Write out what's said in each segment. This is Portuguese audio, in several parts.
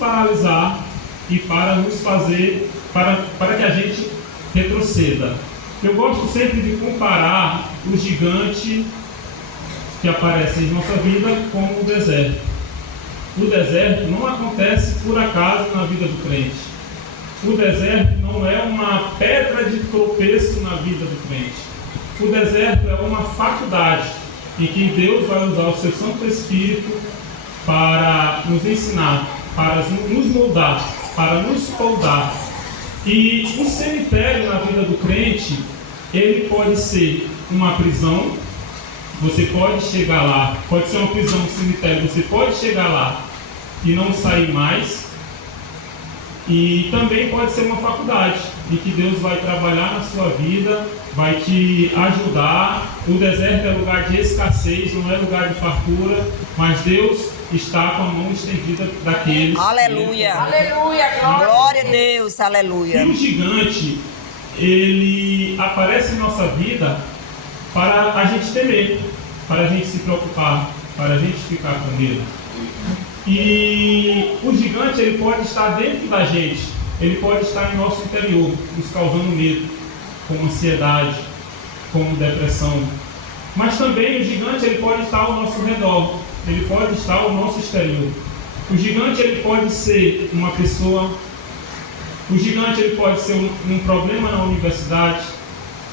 paralisar e para nos fazer, para que a gente retroceda. Eu gosto sempre de comparar o gigante que aparece em nossa vida com o deserto. O deserto não acontece por acaso na vida do crente. O deserto não é uma pedra de tropeço na vida do crente. O deserto é uma faculdade em que Deus vai usar o seu Santo Espírito para nos ensinar, para nos moldar, para nos poldar. E o cemitério na vida do crente, ele pode ser uma prisão. Você pode chegar lá, pode ser uma prisão, um cemitério, você pode chegar lá e não sair mais. E também pode ser uma faculdade, em que Deus vai trabalhar na sua vida, vai te ajudar. O deserto é lugar de escassez, não é lugar de fartura, mas Deus está com a mão estendida daqueles. Aleluia! Aleluia! Glória a Deus! Aleluia! E o gigante, ele aparece em nossa vida para a gente temer, para a gente se preocupar, para a gente ficar com medo. E o gigante, ele pode estar dentro da gente, ele pode estar em nosso interior, nos causando medo, como ansiedade, como depressão. Mas também o gigante, ele pode estar ao nosso redor, ele pode estar ao nosso exterior. O gigante, ele pode ser uma pessoa, o gigante, ele pode ser um problema na universidade,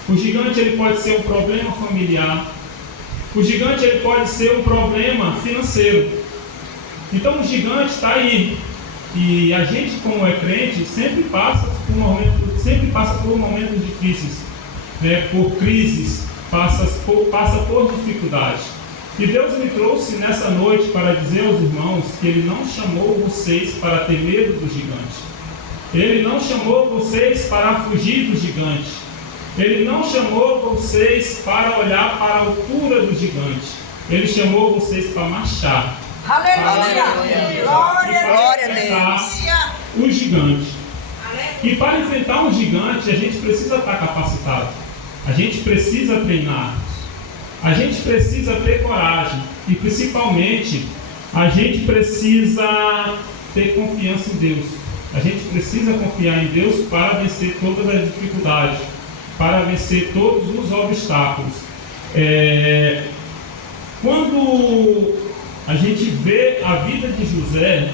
o gigante, ele pode ser um problema familiar, o gigante, ele pode ser um problema financeiro. Então o gigante está aí, e a gente, como é crente, sempre passa por momentos difíceis, né? Por crises, passa por dificuldades. E Deus me trouxe nessa noite para dizer aos irmãos que Ele não chamou vocês para ter medo do gigante. Ele não chamou vocês para fugir do gigante. Ele não chamou vocês para olhar para a altura do gigante. Ele chamou vocês para marchar. Aleluia! Glória a Deus! O gigante. E para enfrentar um gigante, a gente precisa estar capacitado. A gente precisa treinar. A gente precisa ter coragem. E principalmente, a gente precisa ter confiança em Deus. A gente precisa confiar em Deus para vencer todas as dificuldades, para vencer todos os obstáculos. Quando a gente vê a vida de José,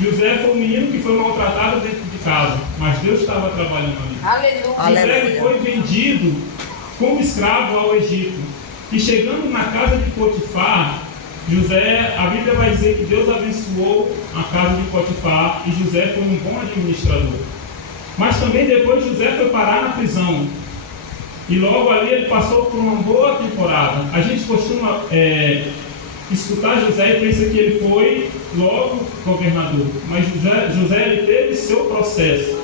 José foi um menino que foi maltratado dentro de casa, mas Deus estava trabalhando ali. Aleluia! José foi vendido como escravo ao Egito. E chegando na casa de Potifar, José, a Bíblia vai dizer que Deus abençoou a casa de Potifar e José foi um bom administrador. Mas também depois José foi parar na prisão. E logo ali ele passou por uma boa temporada. A gente costuma escutar José e pensa que ele foi logo governador. Mas José ele teve seu processo.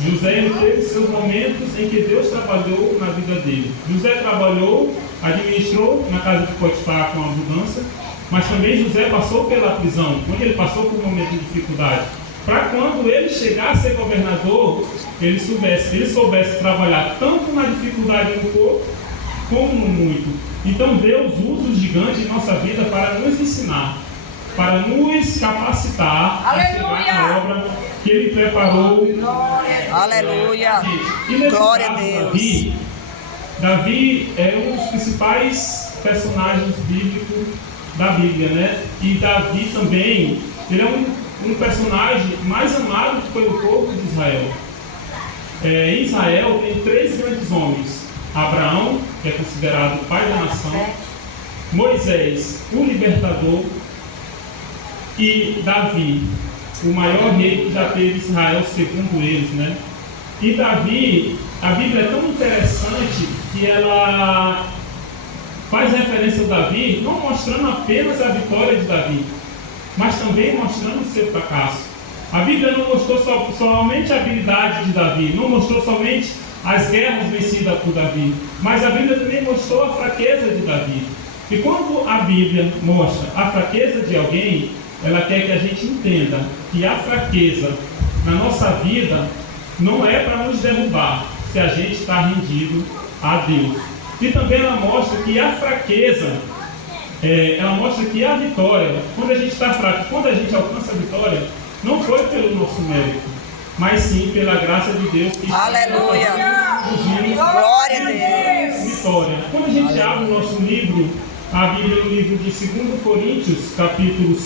José ele teve seus momentos em que Deus trabalhou na vida dele. José trabalhou, administrou na casa de Potifar com abundância, mas também José passou pela prisão, onde ele passou por um momento de dificuldade. Para quando ele chegar a ser governador, ele soubesse trabalhar tanto na dificuldade no pouco, como no muito. Então Deus usa o gigante em nossa vida para nos ensinar, para nos capacitar a chegar na obra que Ele preparou. Aleluia! E nesse Glória a caso, Deus! Davi é um dos principais personagens bíblicos da Bíblia, né? E Davi também, ele é um personagem mais amado pelo povo de Israel. Em Israel tem 3 grandes homens: Abraão, que é considerado o pai da nação, Moisés, o libertador, e Davi, o maior rei que já teve Israel, segundo eles, né? E Davi, a Bíblia é tão interessante que ela faz referência a Davi, não mostrando apenas a vitória de Davi, mas também mostrando o seu fracasso. A Bíblia não mostrou somente a habilidade de Davi, não mostrou somente as guerras vencidas por Davi, mas a Bíblia também mostrou a fraqueza de Davi. E quando a Bíblia mostra a fraqueza de alguém, ela quer que a gente entenda que a fraqueza na nossa vida não é para nos derrubar, se a gente está rendido a Deus. E também ela mostra que a fraqueza, ela mostra que a vitória, quando a gente está fraco, quando a gente alcança a vitória, não foi pelo nosso mérito, mas sim pela graça de Deus que Aleluia. produzindo Glória a Deus. vitória. Quando a gente abre o nosso livro, a Bíblia, no livro de 2 Coríntios, capítulo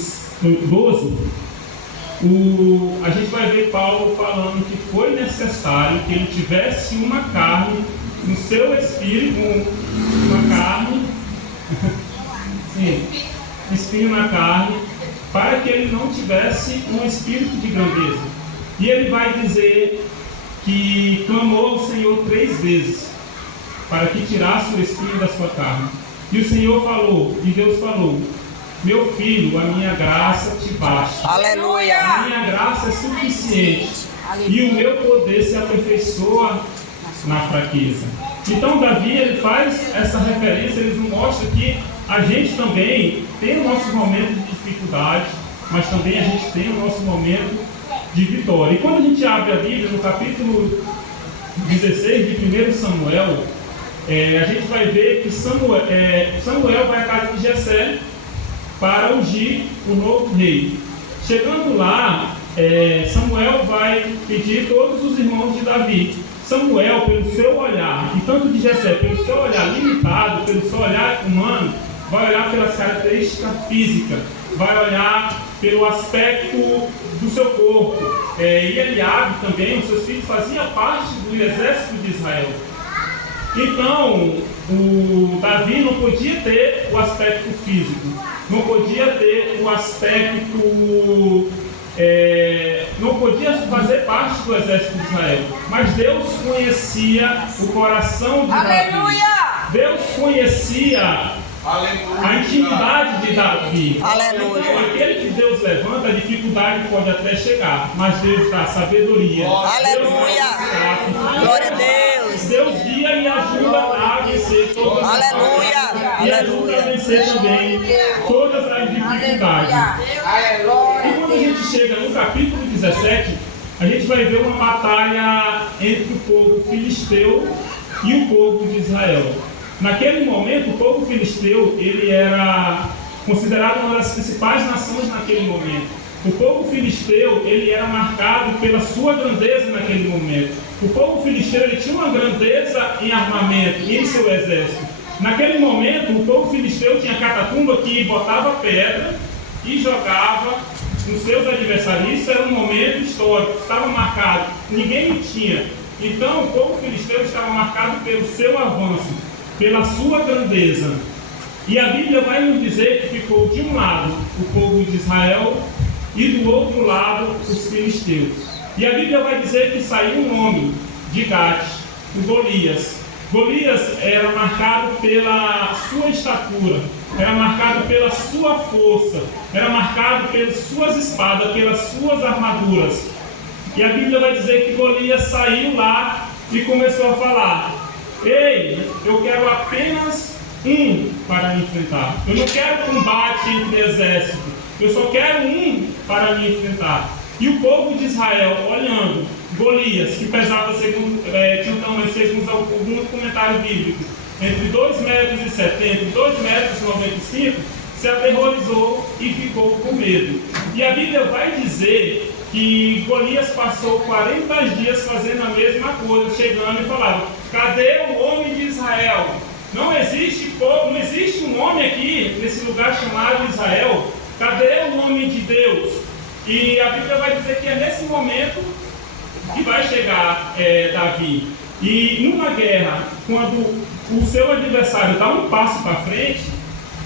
12, a gente vai ver Paulo falando que foi necessário que ele tivesse uma carne no seu espírito, uma carne, sim, espinho na carne, para que ele não tivesse um espírito de grandeza. E ele vai dizer que clamou ao Senhor 3 vezes para que tirasse o espinho da sua carne. E o Senhor falou, e Deus falou: meu filho, a minha graça te basta. Aleluia. A minha graça é suficiente. E o meu poder se aperfeiçoa na fraqueza. Então Davi, ele faz essa referência, ele nos mostra que a gente também tem o nosso momento de dificuldade, mas também a gente tem o nosso momento de vitória. E quando a gente abre a Bíblia, no capítulo 16 de 1 Samuel, a gente vai ver que Samuel vai à casa de Jessé para ungir o novo rei. Chegando lá, Samuel vai pedir todos os irmãos de Davi. Samuel, pelo seu olhar, e tanto de Jessé, pelo seu olhar limitado, pelo seu olhar humano, vai olhar pelas características físicas, vai olhar pelo aspecto do seu corpo. E Eliabe também, os seus filhos, faziam parte do exército de Israel. Então, o Davi não podia ter o aspecto físico, não podia ter o aspecto, não podia fazer parte do exército de Israel. Mas Deus conhecia o coração de Davi. Deus conhecia a intimidade de Davi. Aleluia. Então, aquele que Deus levanta, a dificuldade pode até chegar, mas Deus dá sabedoria. Aleluia. Glória a Deus. Deus guia e ajuda a vencer todas as Aleluia. e ajuda a vencer também todas as dificuldades. E quando a gente chega no capítulo 17, a gente vai ver uma batalha entre o povo filisteu e o povo de Israel. Naquele momento, o povo filisteu, ele era considerado uma das principais nações naquele momento. O povo filisteu, ele era marcado pela sua grandeza naquele momento. O povo filisteu, ele tinha uma grandeza em armamento, em seu exército. Naquele momento, o povo filisteu tinha catacumba que botava pedra e jogava nos seus adversários. Isso era um momento histórico, estava marcado, ninguém tinha. Então, o povo filisteu estava marcado pelo seu avanço, pela sua grandeza. E a Bíblia vai nos dizer que ficou de um lado o povo de Israel e do outro lado os filisteus. E a Bíblia vai dizer que saiu um homem de Gate, o Golias. Golias era marcado pela sua estatura, era marcado pela sua força, era marcado pelas suas espadas, pelas suas armaduras. E a Bíblia vai dizer que Golias saiu lá e começou a falar: ei, eu quero apenas um para me enfrentar. Eu não quero combate entre exércitos. Eu só quero um para me enfrentar. E o povo de Israel, olhando Golias, que pesava, tinha um tamanho, segundo algum comentário bíblico, entre 2,70 metros e 2,95 metros, se aterrorizou e ficou com medo. E a Bíblia vai dizer que Golias passou 40 dias fazendo a mesma coisa, chegando e falava: cadê o homem de Israel? Não existe povo, não existe um homem aqui nesse lugar chamado Israel. Cadê o homem de Deus? E a Bíblia vai dizer que é nesse momento que vai chegar Davi. E numa guerra, quando o seu adversário dá um passo para frente,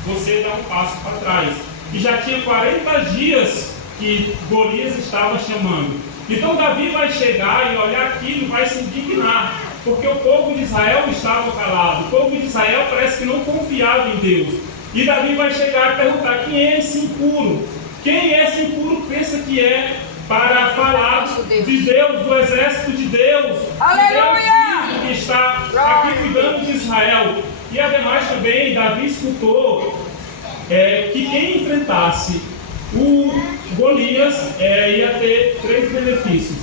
você dá um passo para trás. E já tinha 40 dias que Golias estava chamando. Então Davi vai chegar e olhar aquilo e vai se indignar, porque o povo de Israel estava calado. O povo de Israel parece que não confiava em Deus. E Davi vai chegar e perguntar: quem é esse impuro? Quem é esse impuro pensa que é para falar de Deus, do exército de Deus, Deus que está aqui cuidando de Israel? E ademais também Davi escutou que quem enfrentasse o Golias ia ter 3 benefícios.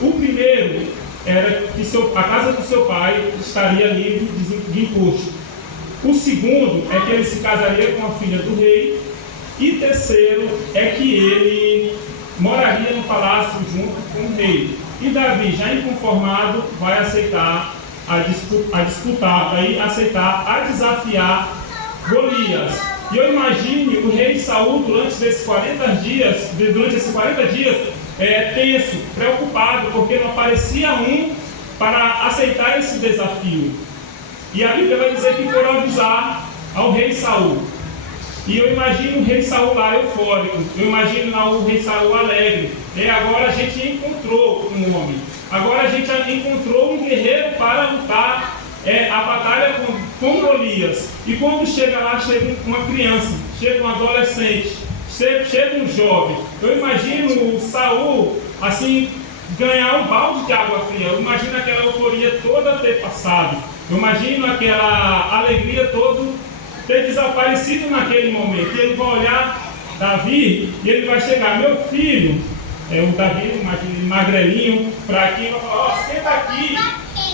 O primeiro era que a casa do seu pai estaria livre de imposto. O segundo é que ele se casaria com a filha do rei. E terceiro é que ele moraria no palácio junto com o rei. E Davi, já inconformado, vai aceitar a disputar, vai aceitar a desafiar Golias. E eu imagino o rei Saul durante esses 40 dias, tenso, preocupado, porque não aparecia um para aceitar esse desafio. E a Bíblia vai dizer que foram avisar ao rei Saul. E eu imagino o rei Saul lá eufórico, eu imagino lá o rei Saul alegre. E agora a gente encontrou um homem, agora a gente encontrou um guerreiro para lutar a batalha com Golias. E quando chega lá, chega uma criança, chega um adolescente, chega um jovem. Eu imagino o Saul assim ganhar um balde de água fria. Eu imagino aquela euforia toda ter passado. Eu imagino aquela alegria toda ter desaparecido naquele momento. E ele vai olhar Davi e ele vai chegar: meu filho, o Davi, imagina, magrelinho, fraquinho, vai falar: ó, senta aqui,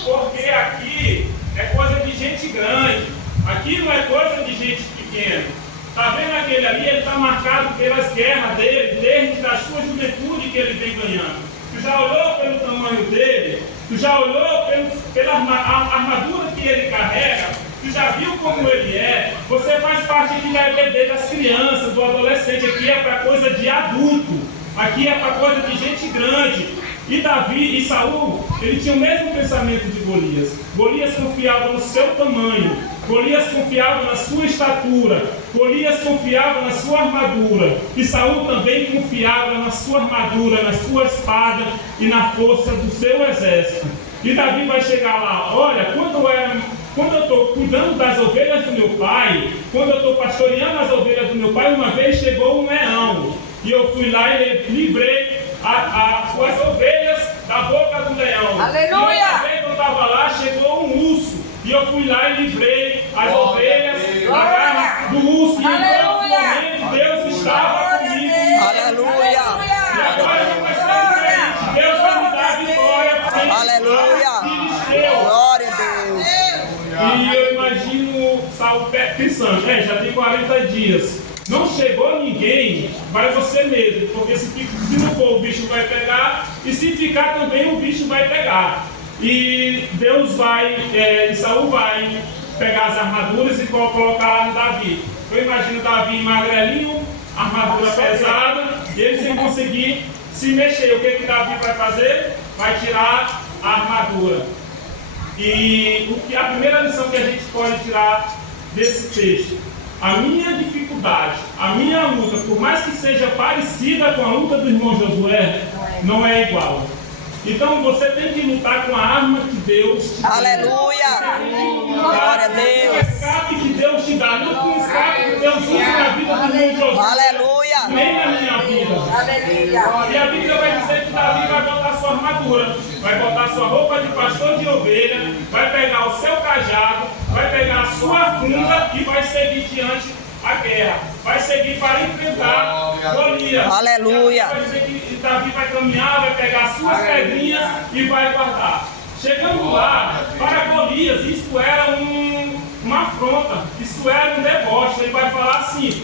porque aqui é coisa de gente grande, aqui não é coisa de gente pequena. Está vendo aquele ali? Ele está marcado pelas guerras dele, desde a sua juventude que ele vem ganhando. Tu já olhou pelo tamanho dele? Tu já olhou pela armadura que ele carrega? Tu já viu como ele é? Você faz parte aqui da EBD das crianças, do adolescente. Aqui é para coisa de adulto. Aqui é para coisa de gente grande. E Davi e Saul, ele tinha o mesmo pensamento de Golias. Golias confiava no seu tamanho. Golias confiava na sua estatura. Golias confiava na sua armadura. E Saul também confiava na sua armadura, na sua espada e na força do seu exército. E Davi vai chegar lá: olha, quando eu estou cuidando das ovelhas do meu pai, quando eu estou pastoreando as ovelhas do meu pai, uma vez chegou um leão. E eu fui lá e livrei as ovelhas da boca do leão. Aleluia! E outra vez eu estava lá, chegou um urso. E eu fui lá e livrei as ovelhas da garra do urso. E em todo momento Deus estava comigo. Aleluia! E agora não vai ser diferente. Deus vai me dar vitória. Aleluia! Glória a Deus! E eu imagino Saul pensando: já tem 40 dias. Não chegou ninguém, vai você mesmo, porque se não for, o bicho vai pegar, e se ficar também, o bicho vai pegar. E Deus vai, Saul vai pegar as armaduras e colocar lá no Davi. Eu imagino Davi magrelinho, armadura pesada, e ele sem conseguir se mexer. O que Davi vai fazer? Vai tirar a armadura. E a primeira lição que a gente pode tirar desse texto: a minha dificuldade, a minha luta, por mais que seja parecida com a luta do irmão Josué, não é igual. Então você tem que lutar com a arma que Deus te dá. Aleluia! Glória a Deus! O escape que Deus te dá, não o escape que Deus usa na vida do irmão Josué. Aleluia! Nem na minha vida. Aleluia! E a Bíblia vai dizer que Davi vai botar sua armadura, vai botar sua roupa de pastor de ovelha, vai pegar o seu cajado, vai pegar a sua funda e vai seguir diante a guerra. Vai seguir para enfrentar Golias. Aleluia! Vai dizer que Davi vai caminhar, vai pegar as suas pedrinhas e vai guardar. Chegando lá, para Golias, isso era uma afronta, isso era um deboche. Ele vai falar assim: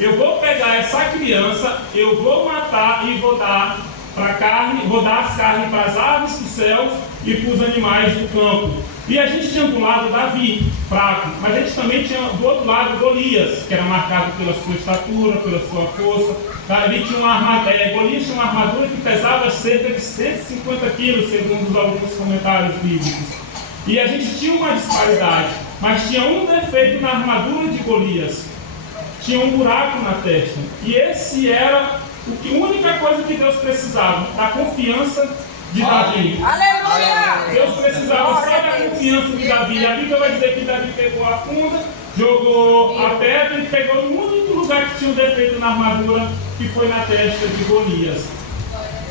eu vou pegar essa criança, eu vou matar e vou dar para carne, vou dar as carnes para as aves dos céus e para os animais do campo. E a gente tinha do lado Davi, fraco, mas a gente também tinha do outro lado Golias, que era marcado pela sua estatura, pela sua força. Davi tinha Golias tinha uma armadura que pesava cerca de 150 quilos, segundo alguns comentários bíblicos. E a gente tinha uma disparidade, mas tinha um defeito na armadura de Golias: tinha um buraco na testa. E esse era a única coisa que Deus precisava, da confiança de Davi. Aleluia! Deus precisava só da confiança de Davi. A Bíblia vai dizer que Davi pegou a funda, jogou a pedra e pegou no único lugar que tinha um defeito na armadura, que foi na testa de Golias.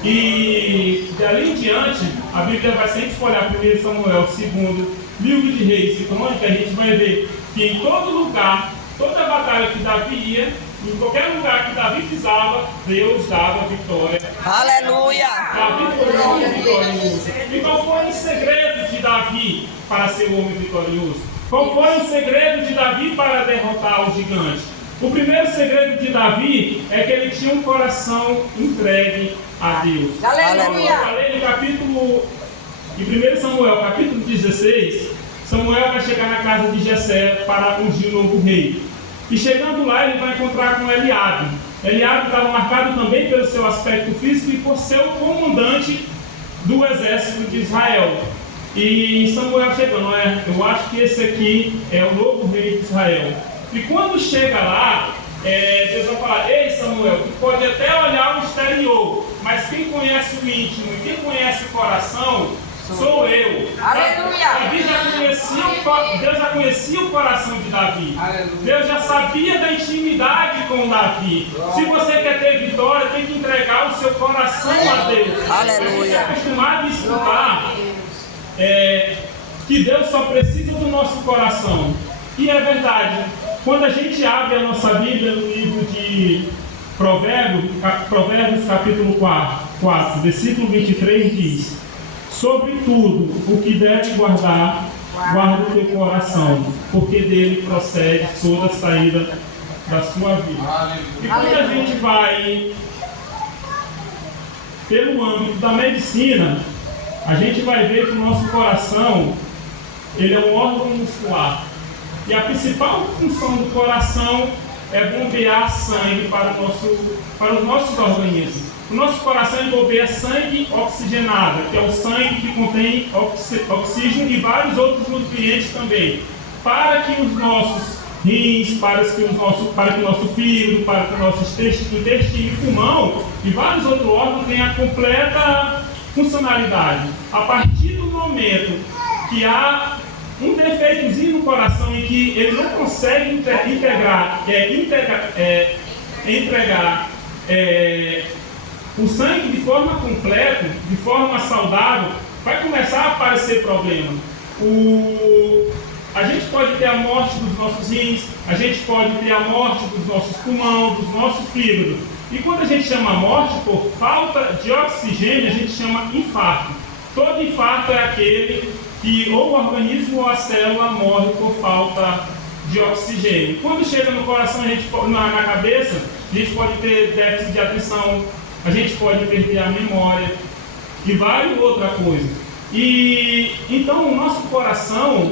E dali em diante, a Bíblia vai sempre olhar 1 Samuel, 2 livro de Reis e Crônicas, a gente vai ver que em todo lugar, toda batalha que Davi ia, em qualquer lugar que Davi pisava, Deus dava vitória. Aleluia! Davi foi um homem vitorioso. E qual foi o segredo de Davi para ser um homem vitorioso? Qual foi o segredo de Davi para derrotar o gigante? O primeiro segredo de Davi é que ele tinha um coração entregue a Deus. Aleluia. Eu falei no capítulo, em 1 Samuel, capítulo 16, Samuel vai chegar na casa de Jessé para ungir o novo rei. E chegando lá, ele vai encontrar com Eliabe. Eliabe estava marcado também pelo seu aspecto físico e por ser o comandante do exército de Israel. E Samuel chegando, eu acho que esse aqui é o novo rei de Israel. E quando chega lá, Deus vai falar: ei Samuel, tu pode até olhar o exterior, mas quem conhece o íntimo e quem conhece o coração sou eu. Aleluia. Deus já conhecia o coração de Davi. Aleluia. Deus já sabia da intimidade com Davi. Se você quer ter vitória, tem que entregar o seu coração a Deus. Aleluia. A gente é acostumado a escutar que Deus só precisa do nosso coração. E é verdade. Quando a gente abre a nossa Bíblia no livro de Provérbios capítulo 4, versículo 23 diz: sobre tudo o que deve guardar, guarda o teu coração, porque dele procede toda a saída da sua vida. E quando a gente vai pelo âmbito da medicina, a gente vai ver que o nosso coração, ele é um órgão muscular. E a principal função do coração é bombear sangue para os nossos organismos. O nosso coração bombeia sangue oxigenado, que é o sangue que contém oxígeno e vários outros nutrientes também, para que os nossos rins, para que o nosso fígado, para que o nosso intestino e pulmão e vários outros órgãos tenham a completa funcionalidade. A partir do momento que há um defeitozinho no coração em que ele não consegue entregar o sangue de forma completa, de forma saudável, vai começar a aparecer problema. A gente pode ter a morte dos nossos rins, a gente pode ter a morte dos nossos pulmões, dos nossos fígados. E quando a gente chama morte por falta de oxigênio, a gente chama infarto. Todo infarto é aquele que ou o organismo ou a célula morre por falta de oxigênio. Quando chega no coração, na cabeça, a gente pode ter déficit de atenção, a gente pode perder a memória e várias outras coisas. E então o nosso coração,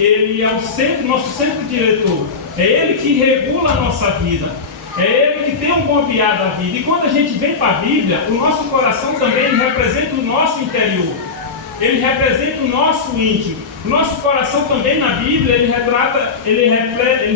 ele é o nosso centro diretor. É ele que regula a nossa vida. É ele que tem um bombear da vida. E quando a gente vem para a Bíblia, o nosso coração também ele representa o nosso interior. Ele representa o nosso íntimo. O nosso coração também na Bíblia, ele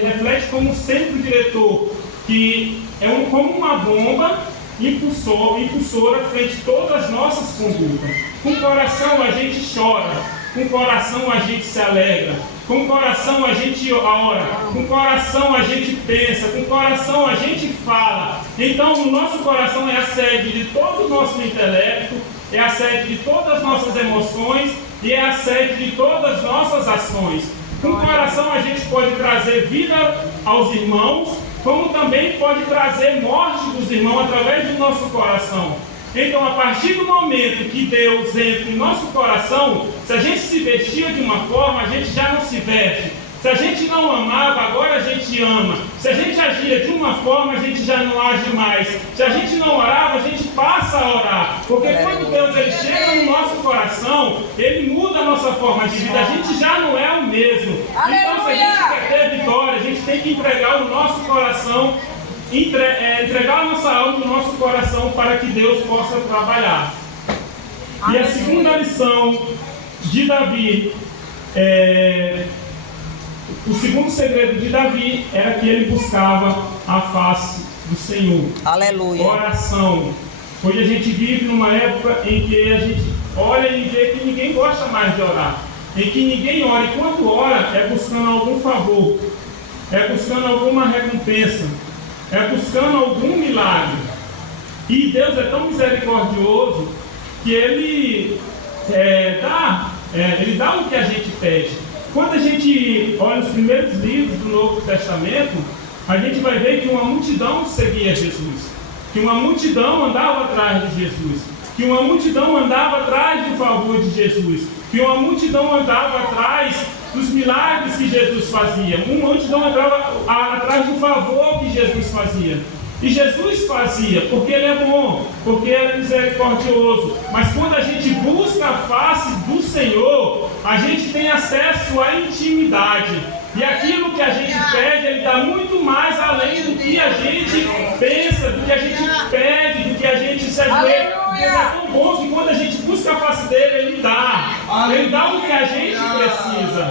reflete como centro diretor, que é como uma bomba impulsora frente a todas as nossas condutas. Com o coração a gente chora, com o coração a gente se alegra, com o coração a gente ora, com o coração a gente pensa, com o coração a gente fala. Então o nosso coração é a sede de todo o nosso intelecto, é a sede de todas as nossas emoções e é a sede de todas as nossas ações. Com o coração a gente pode trazer vida aos irmãos, como também pode trazer morte dos irmãos através do nosso coração. Então, a partir do momento que Deus entra em nosso coração, se a gente se vestia de uma forma, a gente já não se veste. Se a gente não amava, agora a gente ama. Se a gente agia de uma forma, a gente já não age mais. Se a gente não orava, a gente passa a orar. Porque quando Deus ele chega no nosso coração, ele muda a nossa forma de vida. A gente já não é o mesmo. Então, se a gente quer ter vitória, a gente tem que entregar o nosso coração, entregar a nossa alma e o nosso coração para que Deus possa trabalhar. E a segunda lição de Davi o segundo segredo de Davi era que ele buscava a face do Senhor. Aleluia. Oração. Hoje a gente vive numa época em que a gente olha e vê que ninguém gosta mais de orar. Em que ninguém ora. E quando ora, é buscando algum favor. É buscando alguma recompensa. É buscando algum milagre. E Deus é tão misericordioso que Ele dá o que a gente pede. Quando a gente olha os primeiros livros do Novo Testamento, a gente vai ver que uma multidão seguia Jesus, que uma multidão andava atrás de Jesus, que uma multidão andava atrás do favor de Jesus, que uma multidão andava atrás dos milagres que Jesus fazia. Uma multidão entrava atrás do favor que Jesus fazia. E Jesus fazia, porque Ele é bom, porque Ele é misericordioso. Mas quando a gente busca a face do Senhor, a gente tem acesso à intimidade. E aquilo que a gente pede, Ele dá muito mais além do que a gente pensa, do que a gente pede, do que a gente se ajoelha. Deus é tão bom que quando a gente busca a face dele, Ele dá. Ele dá o que a gente precisa.